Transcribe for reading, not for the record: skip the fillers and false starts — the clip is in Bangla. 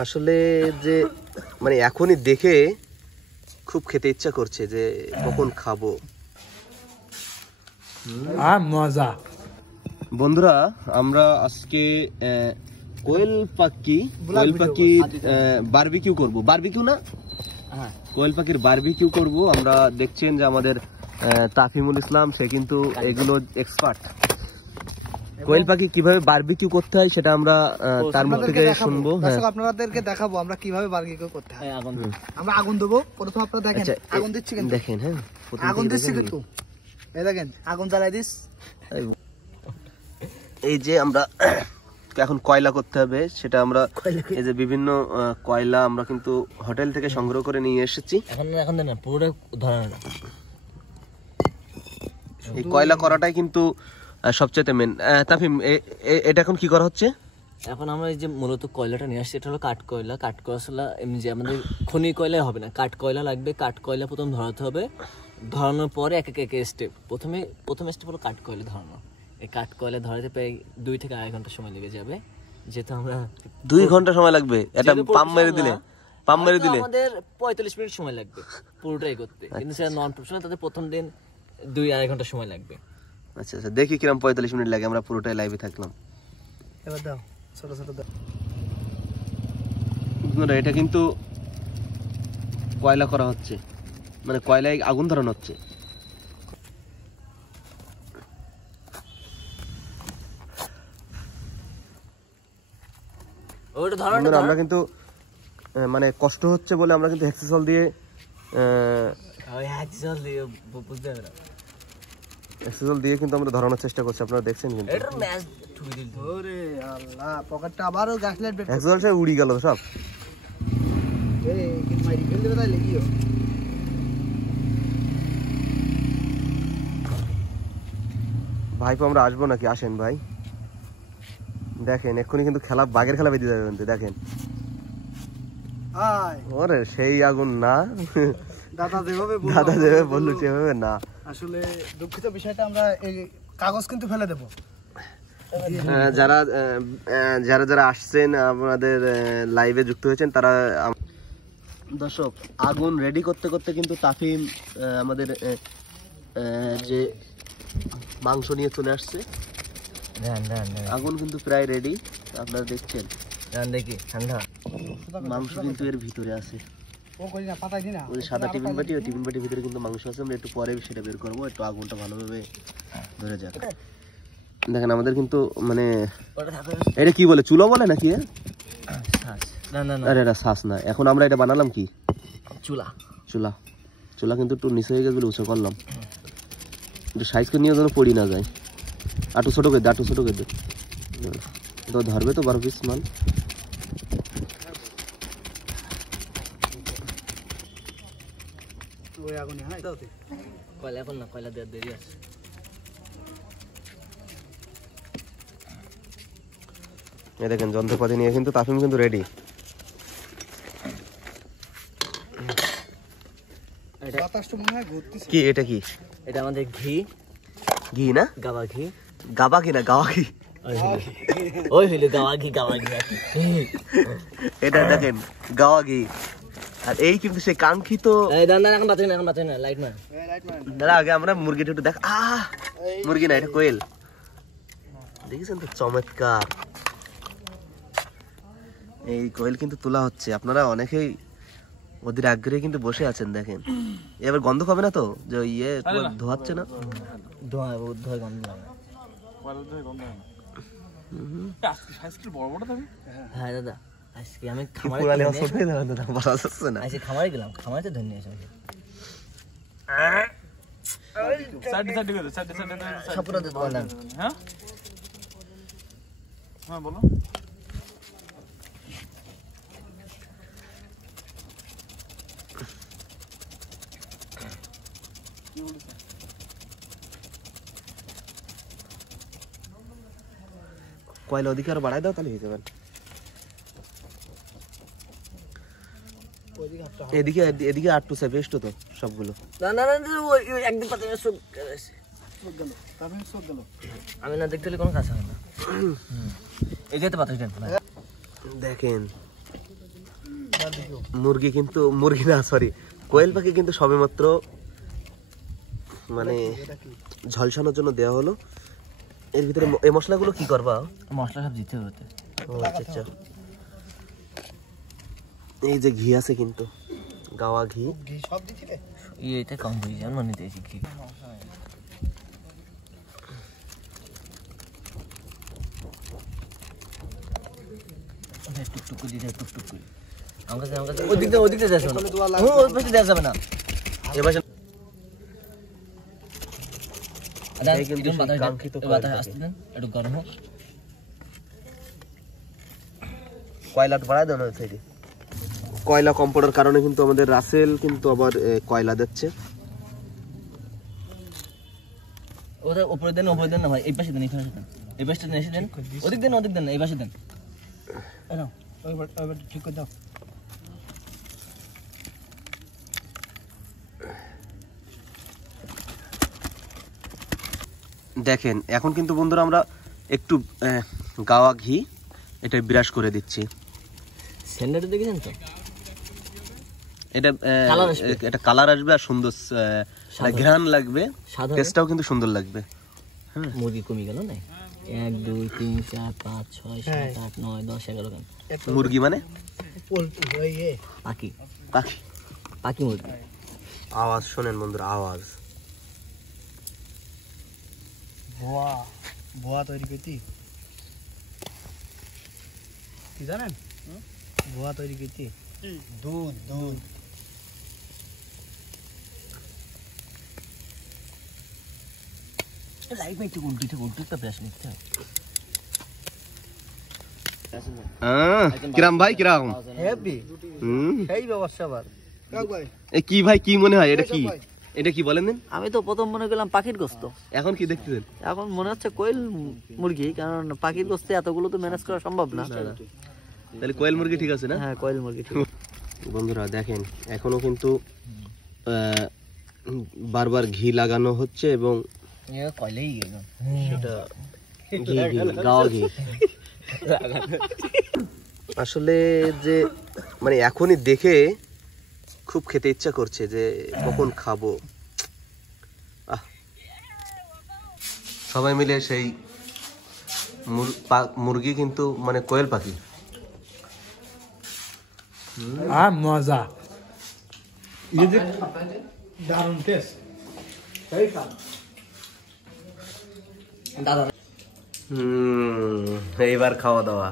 আসলে যে মানে এখনই দেখে খুব খেতে ইচ্ছা করছে যে কখন খাবো। মজা। বন্ধুরা আমরা আজকে কোয়েল পাখির বারবিকিউ করব। বারবিকিউ না, কোয়েল পাখির বারবিকিউ করব আমরা। দেখছেন যে আমাদের তাফিমুল ইসলাম, সে কিন্তু এগুলো এক্সপার্ট। কোয়েল পাখি কিভাবে বারবিকিউ করতে হয় সেটা আমরা তার মুখ থেকে শুনবো। দর্শক আপনাদেরকে দেখাবো আমরা কিভাবে বারবিকিউ করতে হয়। আমরা আগুন দেবো প্রথম, আপনারা দেখেন আগুন দিচ্ছি কিন্তু, দেখেন। হ্যাঁ আগুন দিচ্ছি কিন্তু, এই দেখেন আগুন জ্বালাই দিস। এই যে আমরা এখন কয়লা করতে হবে, সেটা আমরা এই যে বিভিন্ন কয়লা আমরা কিন্তু হোটেল থেকে সংগ্রহ করে নিয়ে এসেছি। এখন না পুরোটা ধরা না, এই কয়লা করাটাই কিন্তু সবচেয়ে মেন। তাফিম, এটা এখন কি করা হচ্ছে? এখন আমরা এই যে মূলত কয়লাটা নিয়ে আসছি, এটা হলো কাঠ কয়লা। কাঠ কয়লা এমনি যে আমাদের খনি কয়লা হবে না, কাঠ কয়লা লাগবে। কাঠ কয়লা প্রথম ধরাতে হবে, ধরানোর পরে এক এক স্টেপ। প্রথম স্টেপ হলো কাঠ কয়লা ধরানো। এই কাঠ কয়লা ধরাতে প্রায় 2 থেকে 2.5 ঘন্টা সময় লেগে যাবে। যেহেতু আমরা 2 ঘন্টা সময় লাগবে এটা পাম্প মেরে দিলে? আমাদের 45 মিনিট সময় লাগবে পুরোটাই করতে, কিন্তু সেটা নন প্রফেশনাল, তাদের প্রথম দিন 2-2.5 ঘন্টা সময় লাগবে। আচ্ছা আচ্ছা, দেখি কিরকম 45 মিনিট লাগে। আমরা পুরোটাই লাইভে থাকলাম। এবার দাও ছোট ছোট দাও। এটা কিন্তু কয়লা করা হচ্ছে, মানে কয়লায় আগুন ধরানো হচ্ছে। আমরা কিন্তু মানে কষ্ট হচ্ছে বলে আমরা কিন্তু হেক্সাসল দিয়ে কিন্তু আমরা ধরানোর চেষ্টা করছি। আপনারা দেখছেন কিন্তু হেক্সাসল সব উড়ি গেল সব। ভাইপো আমরা আসবো নাকি? আসেন ভাই। দেখেন এক্ষুনি কিন্তু খেলা, বাঘের খেলা বেঁধে যাবে কিন্তু। দেখেন ওরে সেই আগুন না, দাদা যেভাবে বললো সেভাবে না। আসলে দুঃখিত বিষয়টা, আমরা এই কাগজ কিন্তু ফেলে দেবো। যারা যারা যারা আসছেন আমাদের লাইভে যুক্ত হয়েছেন তারা, দর্শক আগুন রেডি করতে করতে কিন্তু তাফিম আমাদের যে মাংস নিয়ে চলে আসছে। আগুন কিন্তু প্রায় রেডি, আপনারা দেখছেন। দেখি ঠান্ডা মাংস কিন্তু এর ভিতরে আছে, ওই সাদা টিফিন বাটি, ওই টিফিন বাটির ভিতরে কিন্তু মাংস আছে। আমরা একটু পরে সেটা বের করবো, একটু আগুনটা ভালোভাবে ধরে যাক। দেখেন আমাদের কিন্তু মানে এটা কি বলে, চুলা বলে নাকি? আরে এটা শ্বাস না। এখন আমরা এটা বানালাম কি? চুলা কিন্তু একটু নিচে হয়ে গেছে বলে উঁচু করলাম। একটু সাইজ করে নিয়ে যেন পড়ি না যায়। আটু ছোট করে দে, তো ধরবে তো 12 পিস মাল। কয়লা দেওয়ার দেরি আছে। এই দেখেন যন্ত্রপাতি নিয়ে কিন্তু তাফিম কিন্তু রেডি। কি এটা? কি এটা? আমাদের ঘি না, গাওয়া ঘি। গাবা কি না, গাওয়া ঘি। ওই হইলো গাওয়া ঘি। এটা দেখেন গাওয়া ঘি। আর এই কিন্তু সেই কাঙ্ক্ষিত। এখন বাঁচে না লাইট ম্যান। দাদা আগে আমরা মুরগিটা একটু দেখ। মুরগি না, এটা কোয়েল। দেখেছেন তো, চমৎকার। এই কোয়েল কিন্তু তোলা হচ্ছে। আপনারা অনেকেই ওদের আগ্রহে কিন্তু বসে আছেন। দেখেন এবার গন্ধ পাবে না তো, যে ধোয়াচ্ছে না? হ্যাঁ দাদা, আজকে আমি খামারে গেলাম, খামারে তো ধন্য বলো। কয়লা ওদিকে আরো বাড়াই দাও, তাহলে হয়ে যাবেন। এদিকে আটটু চাই, বেস্ট তো সবগুলো। একদিন আমি না দেখতে কোনো কাজ হবে না। এই যেতে পারতেন। দেখেন মুরগি কিন্তু মুরগি না সরি কোয়েল পাখি কিন্তু সবেমাত্র মানে ঝলসানোর জন্য দেওয়া হলো। এর ভিতরে এই মশলাগুলো কি করবা? মশলা সব দিতে হবে। ও আচ্ছা আচ্ছা। এই যে ঘি আছে কিন্তু গাওয়া ঘি, ঘি সব দিছিলে? এটা কম হয়ে যায় মানে দিয়েছি ঘি। টুকটুক করে দিতে টুকটুক করে। আমার কাছে ওদিকটা যাচ্ছে না। ওই পাশে দেওয়া যাবে না। এবার এই কিন্তু কাঙ্ক্ষিত বাতাস আসতে দেন, একটু গরম হোক। কয়লাটা বাড়ায় দেওয়া হয়েছে। কয়লা কম পড়ার কারণে কিন্তু আমাদের রাসেল কিন্তু আবার কয়লা দিচ্ছে। ওদের উপরে দেন না ভাই, এই পাশে দেন, এই পাশে দেন, এই পাশে দেন, এসে দেন, ওদিক দেন, এই পাশে দেন। ওইবার ঠিক করে দাও। দেখেন এখন কিন্তু বন্ধুরা আমরা একটু গাওয়া ঘি এটা বিরাস করে দিচ্ছি। স্যান্ডার্ড দেখেছেন তো? এটা এটা কালার আসবে আর সুন্দর ঘ্রাণ লাগবে, টেস্টটাও কিন্তু সুন্দর লাগবে। মুরগি কমে গেল না? 1 2 3 4 5 6 7 8 9 10 11 গান। মুরগি মানে পাখি পাখি পাখি মুরগি। আওয়াজ শোনেন বন্ধুরা, আওয়াজ। ভুয়া তৈরি করছি কি জানেন? ভুয়া তৈরি করছি দুধ দুধ। লাইভ একটু উল্টোটা ব্রাশ নিতে হবে। কিরাম ভাই কিরাম হেভি সেই ব্যবস্থা আবার কি ভাই কি মনে হয় এটা কি? এটা কি বলেন দেন? আমি তো প্রথম মনে করলাম পাখির গোস্ত, এখন কি দেখতেছেন? এখন মনে হচ্ছে কোয়েল মুরগি, কারণ পাখির গোস্তে এতগুলো তো ম্যানেজ করা সম্ভব না। তাহলে কোয়েল মুরগি ঠিক আছে না? হ্যাঁ কোয়েল মুরগি ঠিক। বন্ধুরা দেখেন এখনো কিন্তু বারবার ঘি লাগানো হচ্ছে এবং কয়লাই গেল সেটা ঘি গাওয়া ঘি। আসলে যে মানে এখনই দেখে খুব খেতে ইচ্ছা করছে যে কখন খাবো। সবাই মিলে সেই মুরগি কিন্তু মানে কোয়েল পাখি। মজা দারুণ টেস্ট। এইবার খাওয়া দাওয়া।